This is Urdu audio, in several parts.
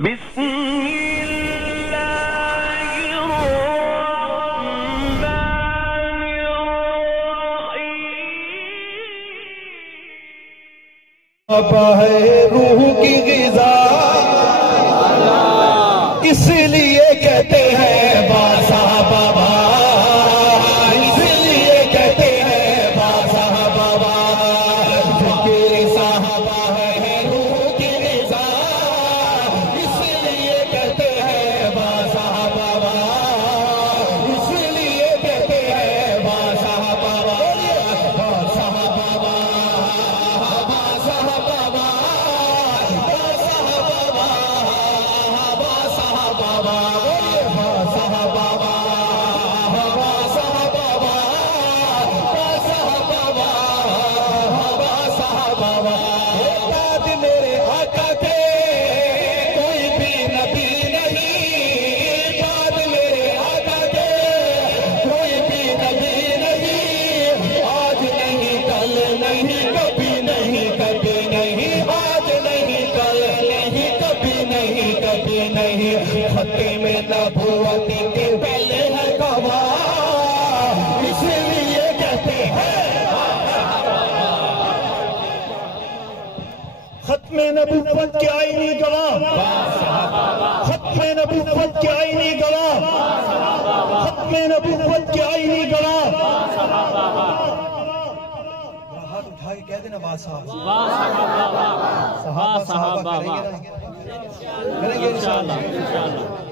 بسم الله الرحمن الرحيم پاپا ہے روح کی غذا اس لیے کہتے ہیں باسا بابا اس لیے کہتے ہیں باسا بابا ذکر صحابہ ہے روح کی غذا اس لیے کہتے ہیں باسا بابا اس لیے کہتے ہیں باسا بابا باسا بابا باسا بابا باسا بابا باسا بابا باسا بابا باسا بابا باسا بابا باسا بابا بعد میرے آقا کے کوئی بھی نبی نہیں بعد میرے آقا کے کوئی بھی نبی نہیں آج نہیں کل نہیں کبھی نہیں کبھی نہیں آج نہیں کل نہیں کبھی نہیں کبھی نہیں ختم نبوت کے پہلے ہے گواہ اس لیے کہتے ہیں ختم نبوت کے آئینی گواہ ختم نبوت کے آئینی گواہ ختم نبوت کے آئینی گواہ ہاتھ اٹھا کے کہہ دینا با صحابہ صحابہ صحابہ کریں گے انشاءاللہ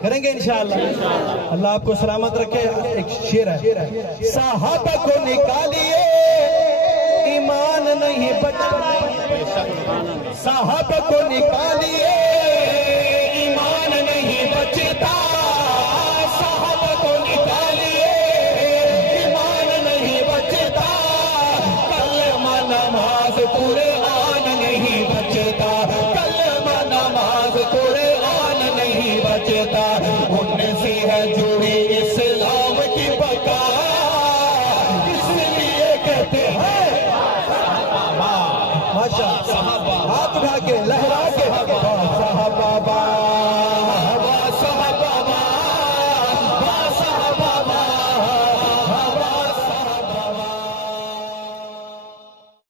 کریں گے انشاءاللہ اللہ آپ کو سلامت رکھے ایک شعر ہے صحابہ کو نکالیے ایمان نہیں بچتا صحابہ کو نکالیے ایمان نہیں بچتا صحابہ کو نکالیے ایمان نہیں بچتا کلمہ نماز قرآن نہیں بچتا کلمہ نماز قرآن نہیں بچتا ان سے ہے جڑی اسلام کی بقا اس لیے کہتے ہیں ماشاء صحابہ ہاتھ اٹھا کے لہرا کے صحابہ